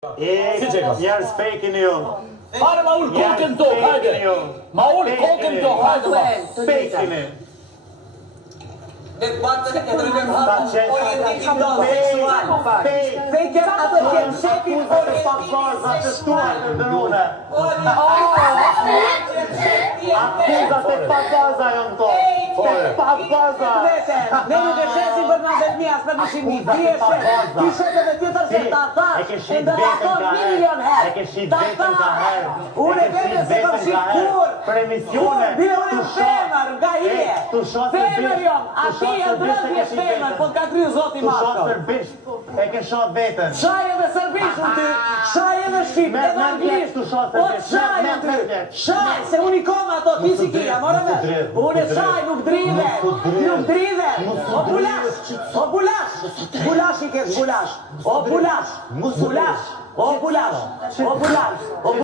Njerëz fejkin ju. Hajde ma ullë kokën to, hajde. Ma ullë kokën to, hajde ma. Fejkin e. Fejkin ato qenë shepin ore papaza të tuaj të dërune. Akuzat e papaza jonë to. Papaza. Ne nuk e shesim për nga vetë një as për në shimi. Ti e shet. Ti shet edhe tjetër se ta thash. E dhe raton 1 milion herë. E ke shit vetën ka herë. Unë e vete se kom shit kur. Për emisione. Bile unë femër nga hije. Femër jom. A ti e drët je femër, po t'ka kryu zoti Marko. Tu shot sërbisht. E ke shot vetën. Shaj edhe sërbisht unë ty. Shaj edhe shqip. Edhe anglisht. Po shaj unë ty. Shaj, se unë i kom ato. Ti si kia, more me. Unë e shaj, nuk drive. Nuk drive. O bulash. O bulash. Bulash i kesh bulash. O bulash. Bulash. O bulash. O bulash.